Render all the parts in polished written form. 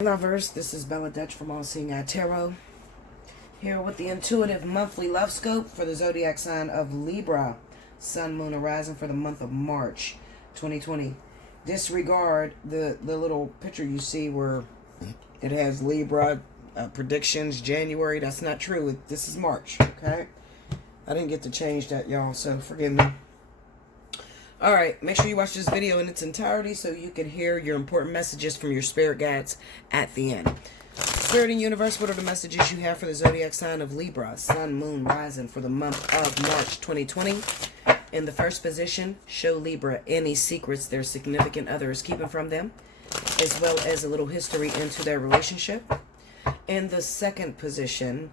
Lovers, this is Bella Dutch from Allseeingeyetarot, here with the intuitive monthly love scope for the zodiac sign of Libra, Sun, Moon, and Rising for the month of March 2020. Disregard the little picture you see where it has Libra predictions January. That's not true. This is March, okay? I didn't get to change that, y'all, so forgive me. Alright, make sure you watch this video in its entirety so you can hear your important messages from your spirit guides at the end. Spirit and universe, what are the messages you have for the zodiac sign of Libra, Sun, Moon, Rising for the month of March 2020? In the first position, show Libra any secrets their significant other is keeping from them, as well as a little history into their relationship. In the second position,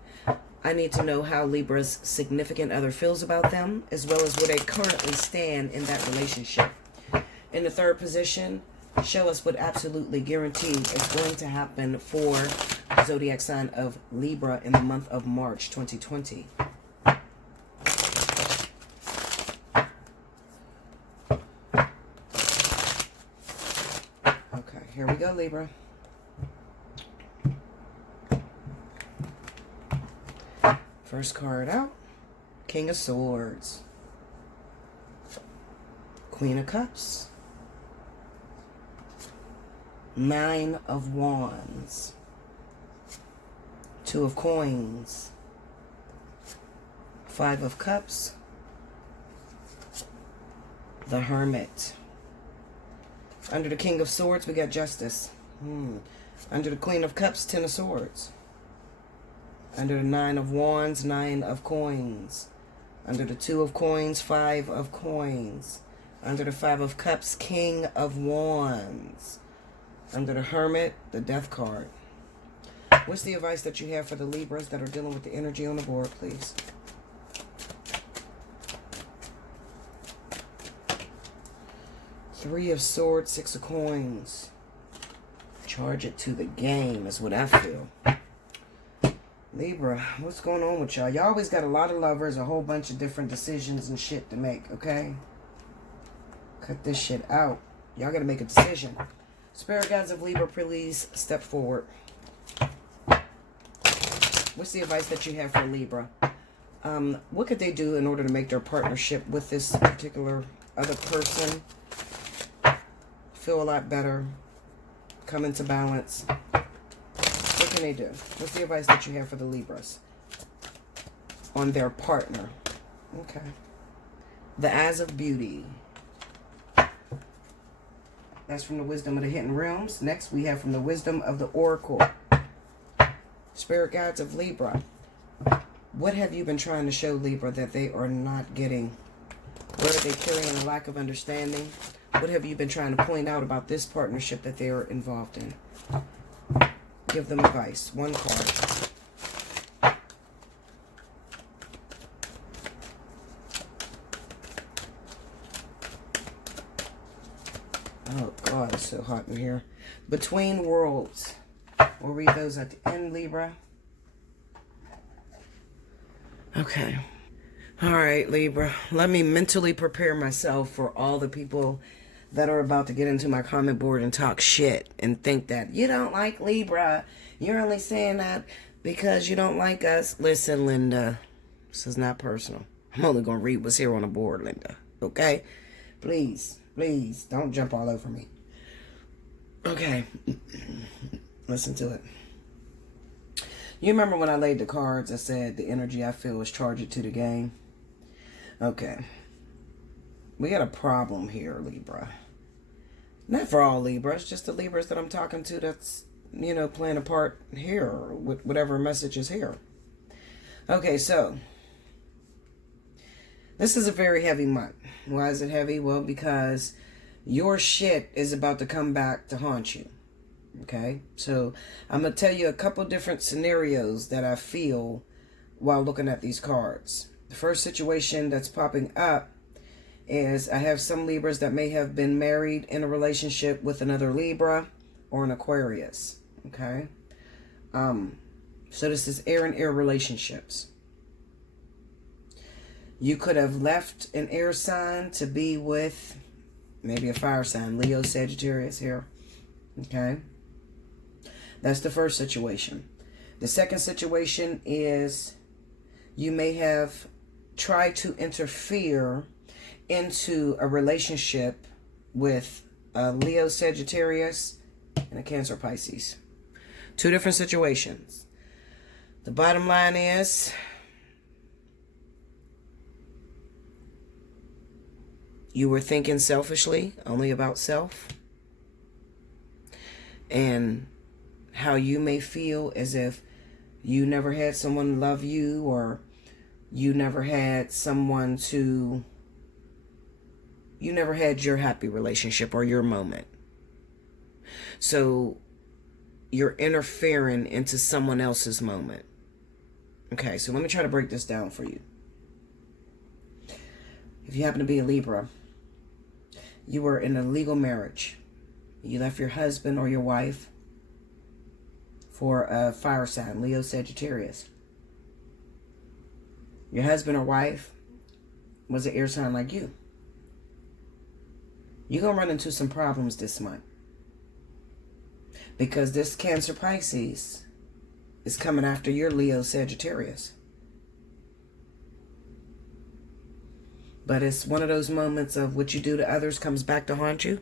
I need to know how Libra's significant other feels about them, as well as where they currently stand in that relationship. In the third position, show us what absolutely guaranteed is going to happen for the zodiac sign of Libra in the month of March 2020. Okay, here we go, Libra. First card out, King of Swords, Queen of Cups, Nine of Wands, Two of Coins, Five of Cups, the Hermit. Under the King of Swords, we got Justice. Under the Queen of Cups, Ten of Swords. Under the Nine of Wands, Nine of Coins. Under the Two of Coins, Five of Coins. Under the Five of Cups, King of Wands. Under the Hermit, the Death card. What's the advice that you have for the Libras that are dealing with the energy on the board, please? Three of Swords, Six of Coins. Charge it to the game is what I feel. Libra, what's going on with y'all? Y'all always got a lot of lovers, a whole bunch of different decisions and shit to make, okay? Cut this shit out. Y'all got to make a decision. Spirit guides of Libra, please step forward. What's the advice that you have for Libra? What could they do in order to make their partnership with this particular other person feel a lot better, come into balance? What can they do? What's the advice that you have for the Libras on their partner? Okay. The Eyes of Beauty. That's from the Wisdom of the Hidden Realms. Next, we have from the Wisdom of the Oracle. Spirit guides of Libra. What have you been trying to show Libra that they are not getting? Where are they carrying a lack of understanding? What have you been trying to point out about this partnership that they are involved in? Give them advice. One card. Oh God, it's so hot in here. Between Worlds. We'll read those at the end, Libra. Okay. All right, Libra. Let me mentally prepare myself for all the people that are about to get into my comment board and talk shit and think that you don't like Libra. You're only saying that because you don't like us. Listen, Linda, this is not personal. I'm only going to read what's here on the board, Linda. Okay? Please, please, don't jump all over me. Okay. Listen to it. You remember when I laid the cards, I said the energy I feel is charge it to the game? Okay. We got a problem here, Libra. Not for all Libras, just the Libras that I'm talking to that's, you know, playing a part here, with whatever message is here. Okay, so this is a very heavy month. Why is it heavy? Well, because your shit is about to come back to haunt you. Okay, so I'm going to tell you a couple different scenarios that I feel while looking at these cards. The first situation that's popping up is I have some Libras that may have been married in a relationship with another Libra or an Aquarius. Okay, so this is air and air relationships. You could have left an air sign to be with maybe a fire sign, Leo, Sagittarius here. Okay. That's the first situation. The second situation is you may have tried to interfere into a relationship with a Leo Sagittarius and a Cancer Pisces. Two different situations. The bottom line is you were thinking selfishly, only about self, and how you may feel as if you never had someone love you, or you never had your happy relationship or your moment. So you're interfering into someone else's moment. Okay, so let me try to break this down for you. If you happen to be a Libra, you were in a legal marriage. You left your husband or your wife for a fire sign, Leo Sagittarius. Your husband or wife was an air sign like you. You're going to run into some problems this month, because this Cancer Pisces is coming after your Leo Sagittarius. But it's one of those moments of what you do to others comes back to haunt you.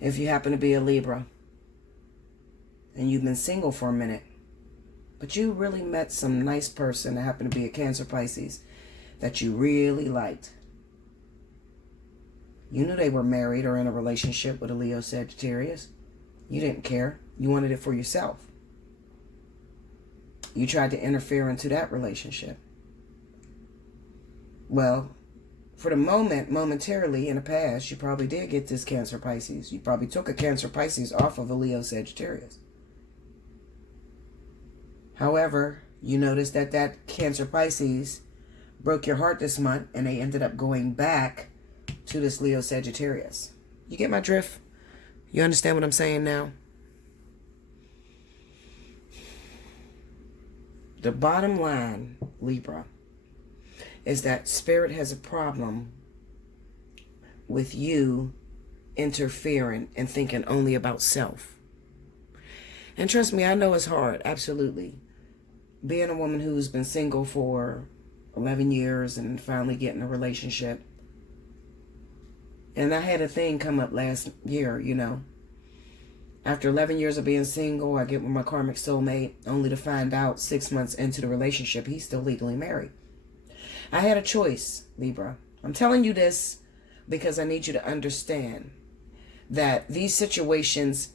If you happen to be a Libra and you've been single for a minute, but you really met some nice person that happened to be a Cancer Pisces that you really liked. You knew they were married or in a relationship with a Leo Sagittarius. You didn't care. You wanted it for yourself. You tried to interfere into that relationship. Well, for the moment, momentarily in the past, you probably did get this Cancer Pisces. You probably took a Cancer Pisces off of a Leo Sagittarius. However, you noticed that that Cancer Pisces broke your heart this month, and they ended up going back to this Leo Sagittarius. You get my drift? You understand what I'm saying now? The bottom line, Libra, is that Spirit has a problem with you interfering and thinking only about self. And trust me, I know it's hard, absolutely. Being a woman who's been single for 11 years and finally getting a relationship. And I had a thing come up last year, you know. After 11 years of being single, I get with my karmic soulmate, only to find out 6 months into the relationship, he's still legally married. I had a choice, Libra. I'm telling you this because I need you to understand that these situations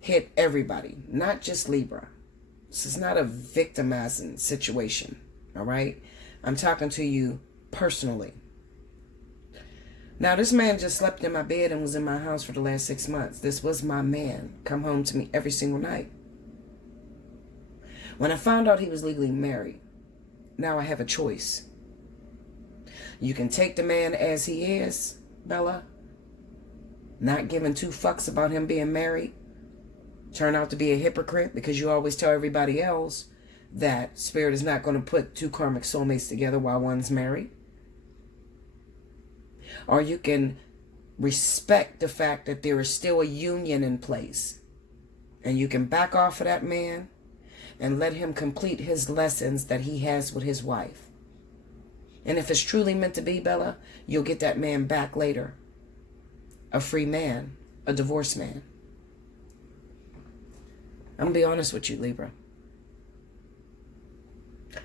hit everybody, not just Libra. This is not a victimizing situation, all right? I'm talking to you personally. Now, this man just slept in my bed and was in my house for the last 6 months. This was my man. Come home to me every single night. When I found out he was legally married, now I have a choice. You can take the man as he is, Bella, not giving two fucks about him being married, turn out to be a hypocrite because you always tell everybody else that Spirit is not going to put two karmic soulmates together while one's married. Or you can respect the fact that there is still a union in place, and you can back off of that man and let him complete his lessons that he has with his wife. And if it's truly meant to be, Bella, you'll get that man back later. A free man, a divorced man. I'm going to be honest with you, Libra.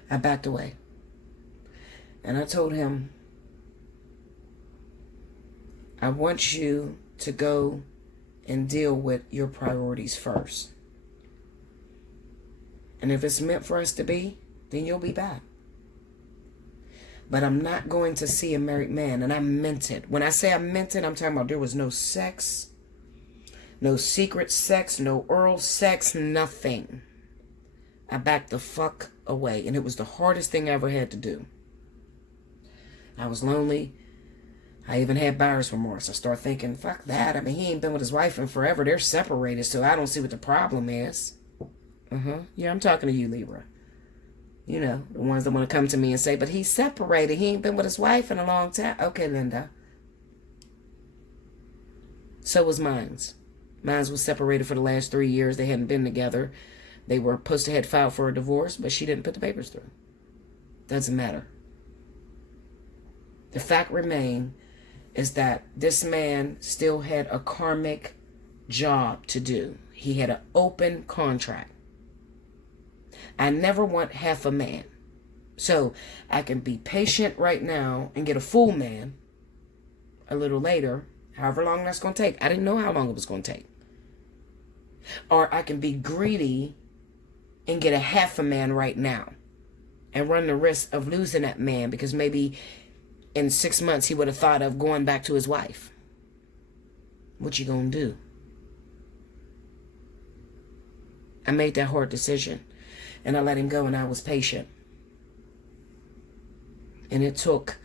I backed away. And I told him, I want you to go and deal with your priorities first. And if it's meant for us to be, then you'll be back. But I'm not going to see a married man. And I meant it. When I say I meant it, I'm talking about there was no sex, no secret sex, no oral sex, nothing. I backed the fuck away. And it was the hardest thing I ever had to do. I was lonely. I even had buyer's remorse. I started thinking, fuck that. I mean, he ain't been with his wife in forever. They're separated, so I don't see what the problem is. Yeah, I'm talking to you, Libra. You know, the ones that want to come to me and say, but he's separated. He ain't been with his wife in a long time. Okay, Linda. So was mine's. Mine was separated for the last 3 years. They hadn't been together. They were supposed to have filed for a divorce, but she didn't put the papers through. Doesn't matter. The fact remains is that this man still had a karmic job to do. He had an open contract. I never want half a man. So I can be patient right now and get a full man a little later, however long that's going to take. I didn't know how long it was going to take. Or I can be greedy and get a half a man right now and run the risk of losing that man because maybe in 6 months he would have thought of going back to his wife. What you gonna do? I made that hard decision and I let him go and I was patient. And it took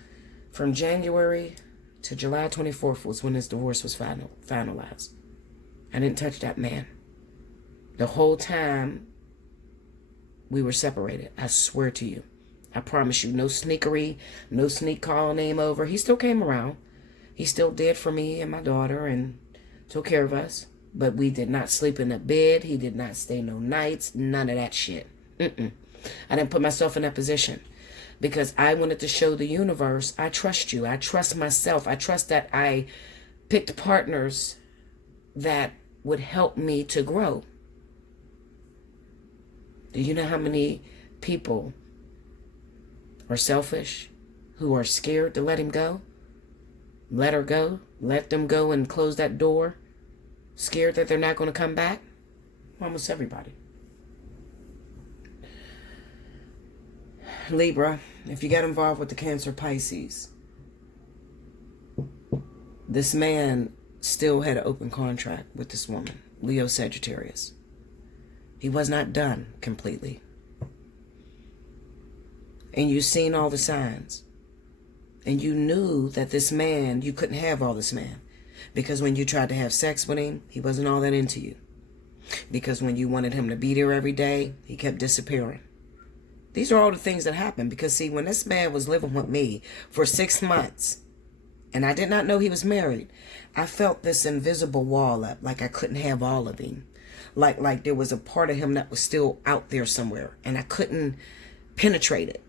from January to July 24th was when his divorce was finalized. I didn't touch that man. The whole time we were separated. I swear to you. I promise you. No sneakery. No sneak calling him over. He still came around. He still did for me and my daughter and took care of us. But we did not sleep in a bed. He did not stay no nights. None of that shit. I didn't put myself in that position. Because I wanted to show the universe, I trust you. I trust myself. I trust that I picked partners that would help me to grow. Do you know how many people are selfish, who are scared to let him go? Let her go? Let them go and close that door? Scared that they're not going to come back? Almost everybody. Libra, if you get involved with the Cancer Pisces, this man still had an open contract with this woman, Leo Sagittarius. He was not done completely. And you seen all the signs. And you knew that this man, you couldn't have all this man. Because when you tried to have sex with him, he wasn't all that into you. Because when you wanted him to be there every day, he kept disappearing. These are all the things that happened. Because see, when this man was living with me for 6 months, and I did not know he was married, I felt this invisible wall up, like I couldn't have all of him. Like there was a part of him that was still out there somewhere, and I couldn't penetrate it.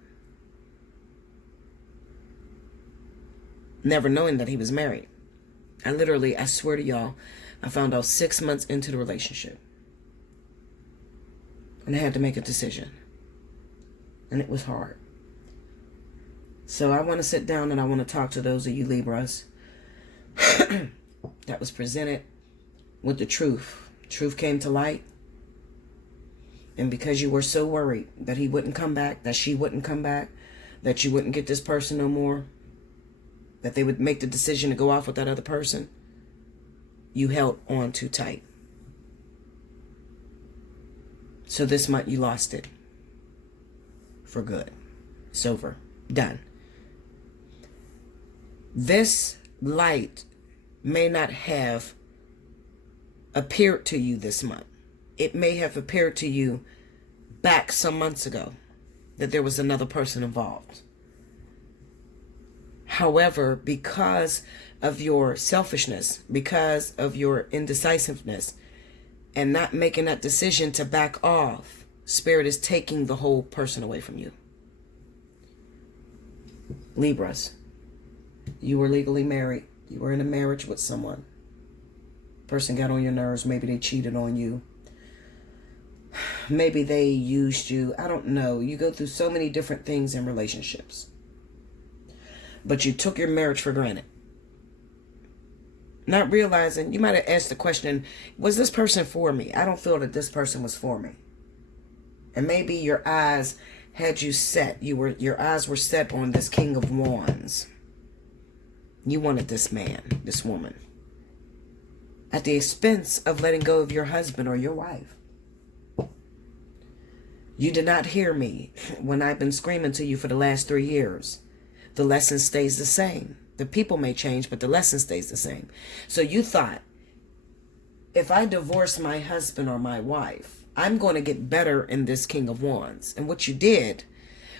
Never knowing that he was married. I swear to y'all, I found out 6 months into the relationship. And I had to make a decision. And it was hard. So I want to sit down and I want to talk to those of you Libras that was presented with the truth. Truth came to light. And because you were so worried that he wouldn't come back, that she wouldn't come back, that you wouldn't get this person no more, that they would make the decision to go off with that other person, you held on too tight. So this month you lost it. For good. It's over. Done. This light may not have appeared to you this month. It may have appeared to you back some months ago that there was another person involved. However, because of your selfishness, because of your indecisiveness, and not making that decision to back off, Spirit is taking the whole person away from you. Libras, you were legally married. You were in a marriage with someone. Person got on your nerves. Maybe they cheated on you. Maybe they used you. I don't know. You go through so many different things in relationships. But you took your marriage for granted. Not realizing, you might have asked the question, was this person for me? I don't feel that this person was for me. And maybe your eyes had you set. Your eyes were set on this King of Wands. You wanted this man, this woman, at the expense of letting go of your husband or your wife. You did not hear me when I've been screaming to you for the last 3 years. The lesson stays the same. The people may change, but the lesson stays the same. So you thought, if I divorce my husband or my wife, I'm going to get better in this King of Wands. And what you did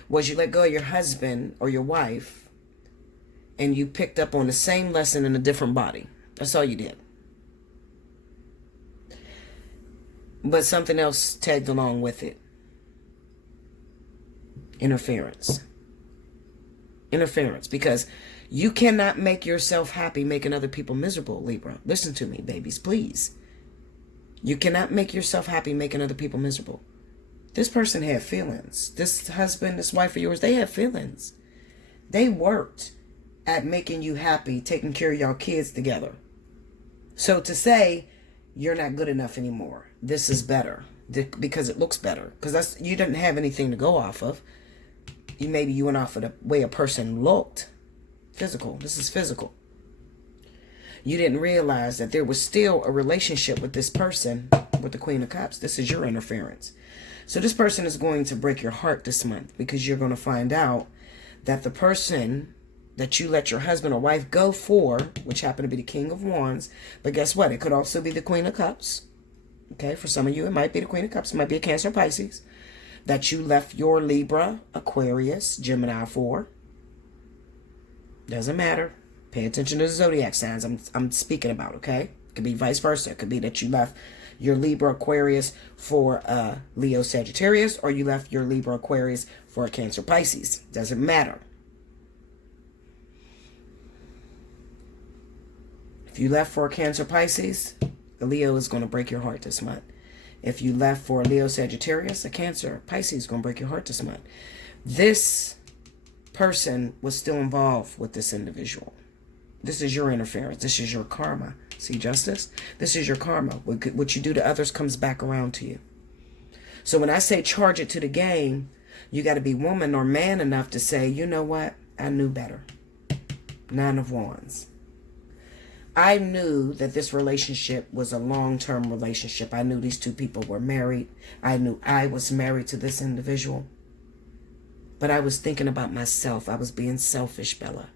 was you let go of your husband or your wife and you picked up on the same lesson in a different body. That's all you did. but something else tagged along with it. Interference. Interference, because you cannot make yourself happy making other people miserable, Libra. Listen to me, babies, please. You cannot make yourself happy making other people miserable. This person had feelings. This husband, this wife of yours, they had feelings. They worked at making you happy, taking care of y'all kids together. So to say you're not good enough anymore, this is better because it looks better, because you didn't have anything to go off of. Maybe you went off of the way a person looked. Physical. This is physical. You didn't realize that there was still a relationship with this person, with the Queen of Cups. This is your interference. So this person is going to break your heart this month, because you're going to find out that the person that you let your husband or wife go for, which happened to be the King of Wands, but guess what? It could also be the Queen of Cups. Okay, for some of you, it might be the Queen of Cups. It might be a Cancer, Pisces, that you left your Libra, Aquarius, Gemini for. Doesn't matter. Pay attention to the zodiac signs I'm speaking about, okay? It could be vice versa. It could be that you left your Libra, Aquarius for Leo, Sagittarius, or you left your Libra, Aquarius for a Cancer, Pisces. Doesn't matter. If you left for a Cancer, Pisces, a Leo is going to break your heart this month. If you left for a Leo, Sagittarius, a Cancer, Pisces is going to break your heart this month. This person was still involved with this individual. This is your interference. This is your karma. See, Justice? This is your karma. What you do to others comes back around to you. So when I say charge it to the game, you got to be woman or man enough to say, you know what? I knew better. Nine of Wands. I knew that this relationship was a long-term relationship. I knew these two people were married. I knew I was married to this individual. But I was thinking about myself. I was being selfish, Bella.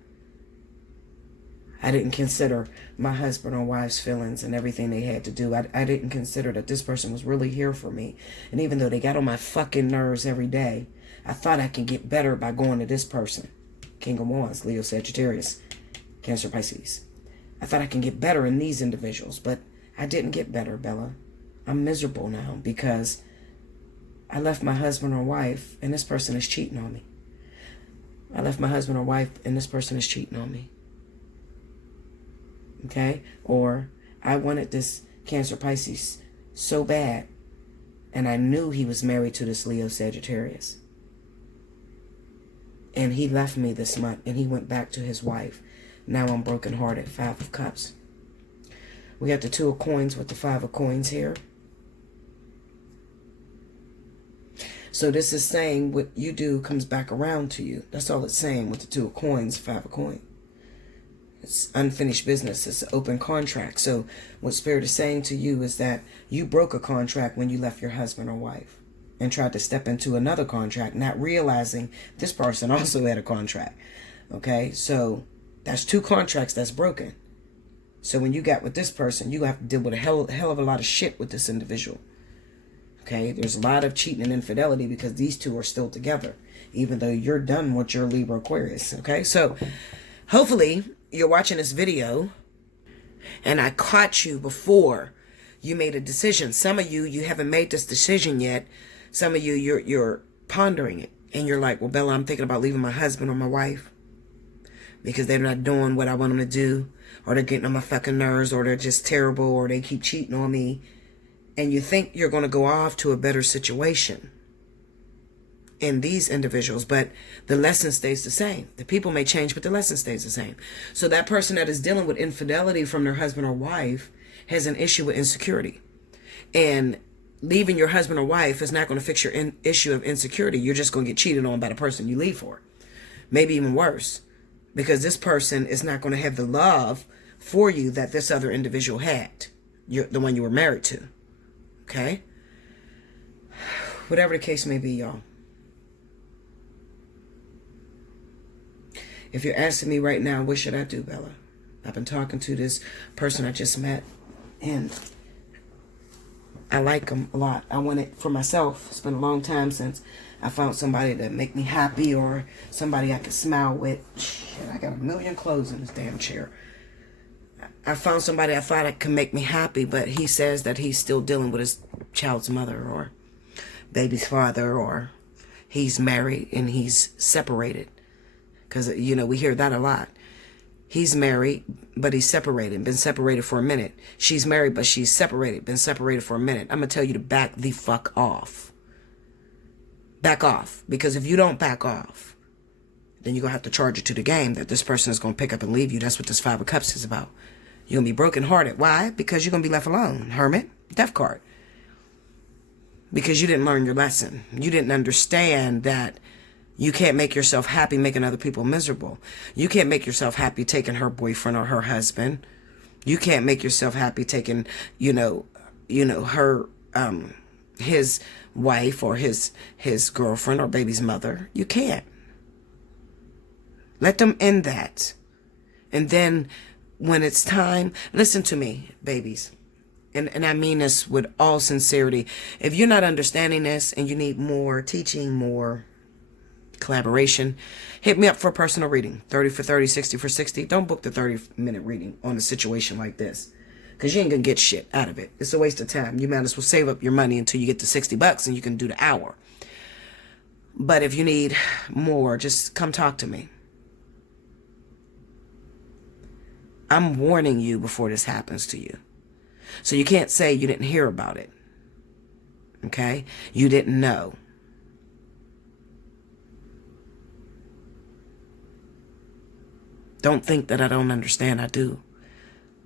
I didn't consider my husband or wife's feelings and everything they had to do. I didn't consider that this person was really here for me. And even though they got on my fucking nerves every day, I thought I could get better by going to this person. King of Wands, Leo, Sagittarius, Cancer, Pisces. I thought I can get better in these individuals, but I didn't get better, Bella. I'm miserable now because I left my husband or wife and this person is cheating on me. I left my husband or wife and this person is cheating on me. Okay? Or I wanted this Cancer, Pisces so bad, and I knew he was married to this Leo, Sagittarius. And he left me this month and he went back to his wife. Now I'm brokenhearted. Five of Cups. We got the Two of Coins with the Five of Coins here. So this is saying what you do comes back around to you. That's all it's saying with the Two of Coins, Five of Coins. It's unfinished business. It's an open contract. So what Spirit is saying to you is that you broke a contract when you left your husband or wife and tried to step into another contract, not realizing this person also had a contract. Okay, so that's two contracts that's broken. So when you got with this person, you have to deal with a hell of a lot of shit with this individual. Okay, there's a lot of cheating and infidelity because these two are still together, even though you're done with your Libra, Aquarius. Okay, so hopefully you're watching this video and I caught you before you made a decision. Some of you haven't made this decision yet. Some of you, you're pondering it and you're like, well, Bella, I'm thinking about leaving my husband or my wife because they're not doing what I want them to do, or they're getting on my fucking nerves, or they're just terrible, or they keep cheating on me. And you think you're going to go off to a better situation in these individuals, but the lesson stays the same. The people may change, but the lesson stays the same. So that person that is dealing with infidelity from their husband or wife has an issue with insecurity. And leaving your husband or wife is not going to fix your issue of insecurity. You're just going to get cheated on by the person you leave for. Maybe even worse. Because this person is not going to have the love for you that this other individual had. The one you were married to. Okay? Whatever the case may be, y'all. If you're asking me right now, what should I do, Bella? I've been talking to this person I just met. And I like them a lot. I want it for myself. It's been a long time since I found somebody that make me happy, or somebody I could smile with. Shit, I got a million clothes in this damn chair. I found somebody I thought could make me happy, but he says that he's still dealing with his child's mother or baby's father, or he's married and he's separated. Because, you know, we hear that a lot. He's married, but he's separated, been separated for a minute. She's married, but she's separated, been separated for a minute. I'm going to tell you to back the fuck off. Back off. Because if you don't back off, then you're going to have to charge it to the game that this person is going to pick up and leave you. That's what this Five of Cups is about. You're going to be brokenhearted. Why? Because you're going to be left alone. Hermit, death card. Because you didn't learn your lesson. You didn't understand that you can't make yourself happy making other people miserable. You can't make yourself happy taking her boyfriend or her husband. You can't make yourself happy taking, her, his wife or his girlfriend or baby's mother. You can't. Let them end that. And then when it's time, listen to me, babies. And I mean this with all sincerity. If you're not understanding this and you need more teaching, more collaboration, hit me up for a personal reading. 30 for 30, 60 for 60. Don't book the 30-minute reading on a situation like this, because you ain't gonna get shit out of it. It's a waste of time. You might as well save up your money until you get to $60 and you can do the hour. But if you need more, just come talk to me. I'm warning you before this happens to you. So you can't say you didn't hear about it. Okay? You didn't know. Don't think that I don't understand. I do.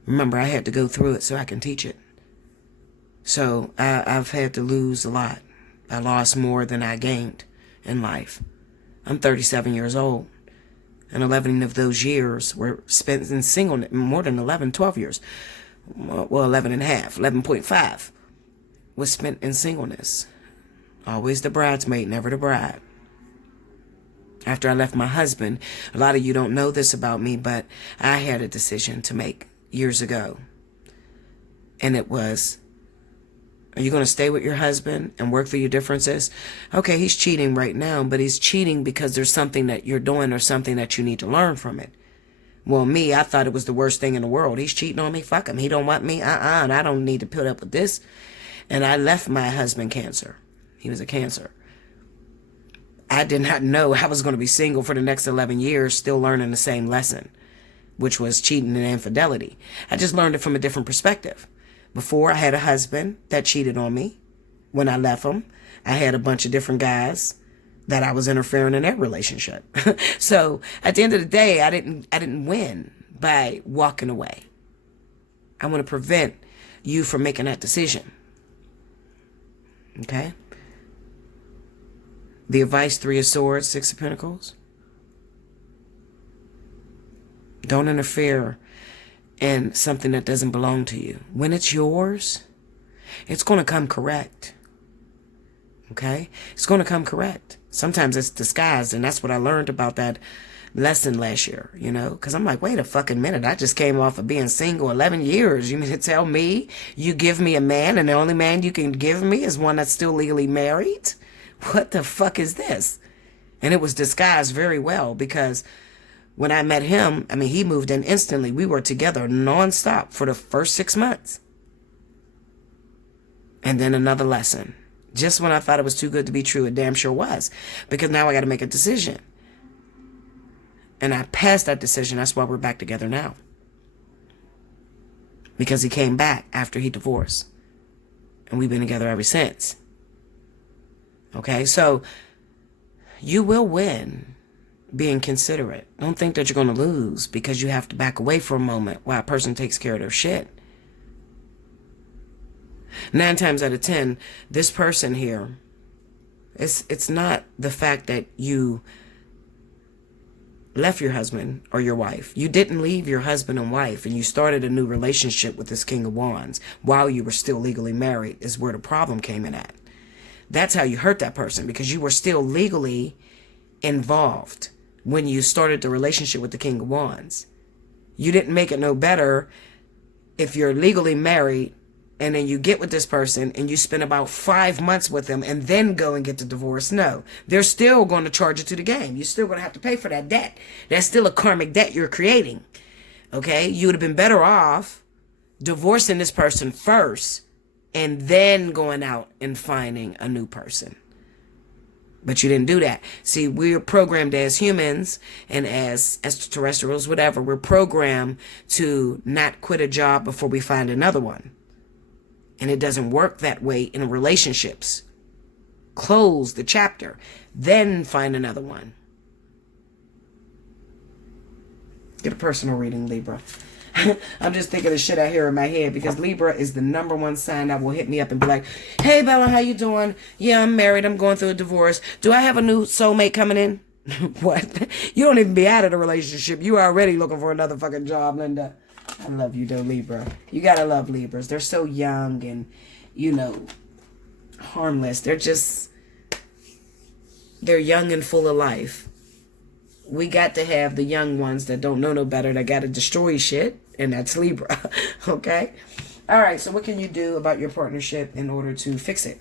Remember, I had to go through it so I can teach it. So I've had to lose a lot. I lost more than I gained in life. I'm 37 years old. And 11 of those years were spent in singleness. More than 11, 12 years. Well, 11 and a half, 11.5 was spent in singleness. Always the bridesmaid, never the bride. After I left my husband, a lot of you don't know this about me, but I had a decision to make years ago. And it was, are you going to stay with your husband and work through your differences? Okay, he's cheating right now, but he's cheating because there's something that you're doing or something that you need to learn from it. Well, me, I thought it was the worst thing in the world. He's cheating on me. Fuck him. He don't want me. And I don't need to put up with this. And I left my husband Cancer. He was a Cancer. I did not know I was going to be single for the next 11 years, still learning the same lesson, which was cheating and infidelity. I just learned it from a different perspective. Before, I had a husband that cheated on me. When I left him, I had a bunch of different guys that I was interfering in their relationship. So at the end of the day, I didn't win by walking away. I want to prevent you from making that decision. Okay? The advice, 3 of Swords, 6 of Pentacles. Don't interfere in something that doesn't belong to you. When it's yours, it's going to come correct. Okay? It's going to come correct. Sometimes it's disguised, and that's what I learned about that lesson last year, because I'm like, wait a fucking minute. I just came off of being single 11 years. You mean to tell me you give me a man and the only man you can give me is one that's still legally married? What the fuck is this? And it was disguised very well, because when I met him, he moved in instantly. We were together nonstop for the first 6 months. And then another lesson. Just when I thought it was too good to be true, it damn sure was. Because now I got to make a decision. And I passed that decision. That's why we're back together now. Because he came back after he divorced. And we've been together ever since. Okay, so you will win being considerate. Don't think that you're going to lose because you have to back away for a moment while a person takes care of their shit. 9 times out of 10, this person here, it's not the fact that you left your husband or your wife. You didn't leave your husband and wife, and you started a new relationship with this King of Wands while you were still legally married, is where the problem came in at. That's how you hurt that person, because you were still legally involved when you started the relationship with the King of Wands. You didn't make it no better if you're legally married and then you get with this person and you spend about 5 months with them and then go and get the divorce. No, they're still going to charge you to the game. You're still going to have to pay for that debt. That's still a karmic debt you're creating. Okay? You would have been better off divorcing this person first and then going out and finding a new person. But you didn't do that. See, we're programmed as humans and as extraterrestrials, whatever. We're programmed to not quit a job before we find another one. And it doesn't work that way in relationships. Close the chapter, then find another one. Get a personal reading, Libra. I'm just thinking of shit I hear in my head because Libra is the #1 sign that will hit me up and be like, hey, Bella, how you doing? Yeah, I'm married. I'm going through a divorce. Do I have a new soulmate coming in? What? You don't even be out of the relationship. You already looking for another fucking job, Linda. I love you, though, Libra. You gotta love Libras. They're so young and, harmless. They're young and full of life. We got to have the young ones that don't know no better, that got to destroy shit, and that's Libra. Okay? All right, so what can you do about your partnership in order to fix it?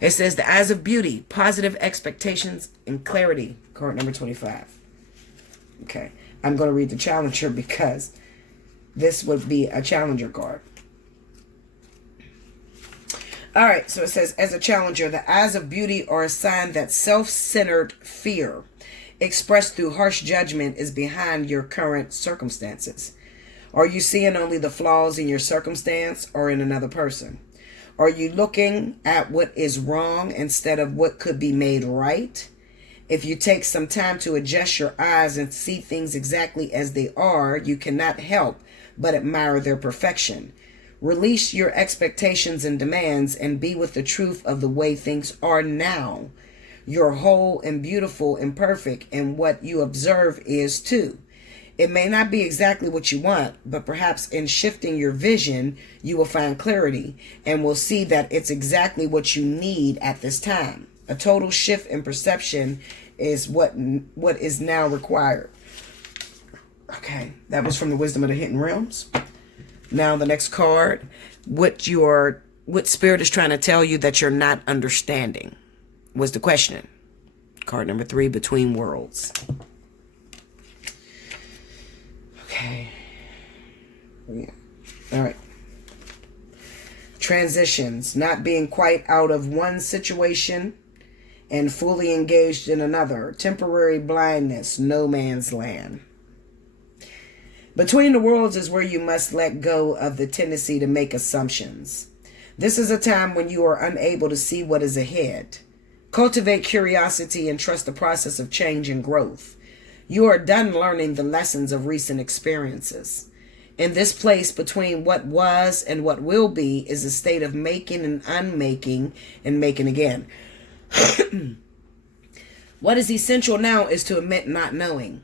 It says the eyes of beauty, positive expectations, and clarity. Card number 25. Okay, I'm going to read the challenger because this would be a challenger card. All right, so it says, as a challenger, the eyes of beauty are a sign that self-centered fear expressed through harsh judgment is behind your current circumstances. Are you seeing only the flaws in your circumstance or in another person? Are you looking at what is wrong instead of what could be made right? If you take some time to adjust your eyes and see things exactly as they are, you cannot help but admire their perfection. Release your expectations and demands and be with the truth of the way things are now. You're whole and beautiful and perfect, and what you observe is too. It may not be exactly what you want, but perhaps in shifting your vision, you will find clarity and will see that it's exactly what you need at this time. A total shift in perception is what is now required. Okay, that was from the Wisdom of the Hidden Realms. Now the next card, what spirit is trying to tell you that you're not understanding was the question. Card number 3, Between Worlds. Okay. Yeah. All right. Transitions, not being quite out of one situation and fully engaged in another. Temporary blindness, no man's land. Between the worlds is where you must let go of the tendency to make assumptions. This is a time when you are unable to see what is ahead. Cultivate curiosity and trust the process of change and growth. You are done learning the lessons of recent experiences. In this place between what was and what will be is a state of making and unmaking and making again. What is essential now is to admit not knowing.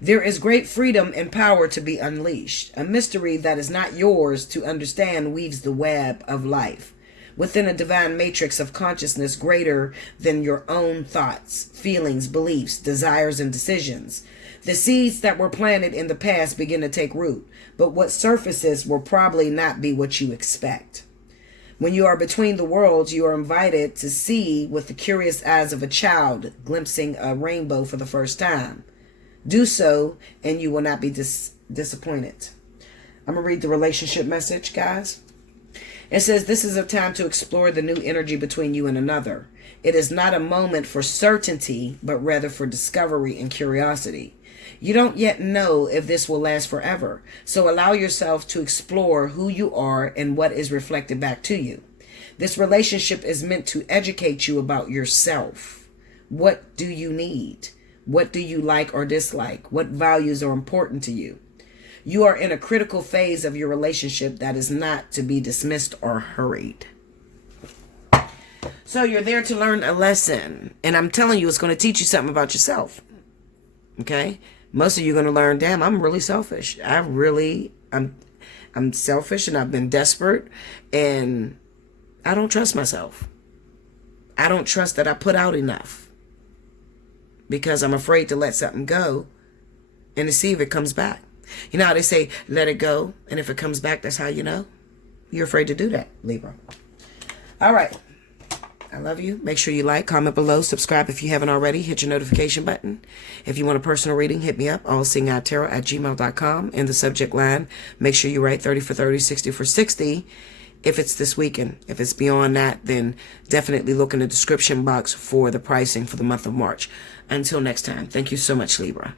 There is great freedom and power to be unleashed. A mystery that is not yours to understand weaves the web of life within a divine matrix of consciousness greater than your own thoughts, feelings, beliefs, desires, and decisions. The seeds that were planted in the past begin to take root, but what surfaces will probably not be what you expect. When you are between the worlds, you are invited to see with the curious eyes of a child glimpsing a rainbow for the first time. Do so, and you will not be disappointed. I'm going to read the relationship message, guys. It says, this is a time to explore the new energy between you and another. It is not a moment for certainty, but rather for discovery and curiosity. You don't yet know if this will last forever, so allow yourself to explore who you are and what is reflected back to you. This relationship is meant to educate you about yourself. What do you need? What do you like or dislike? What values are important to you? You are in a critical phase of your relationship that is not to be dismissed or hurried. So you're there to learn a lesson. And I'm telling you, it's going to teach you something about yourself. Okay? Most of you are going to learn, damn, I'm really selfish. I'm selfish and I've been desperate. And I don't trust myself. I don't trust that I put out enough. Because I'm afraid to let something go and to see if it comes back. You know how they say, let it go, and if it comes back, that's how you know? You're afraid to do that, Libra. All right. I love you. Make sure you like, comment below, subscribe if you haven't already. Hit your notification button. If you want a personal reading, hit me up, allseeingeyetarot@gmail.com. In the subject line, make sure you write 30 for 30, 60 for 60. if it's this weekend. If it's beyond that, then definitely look in the description box for the pricing for the month of March. Until next time, thank you so much, Libra.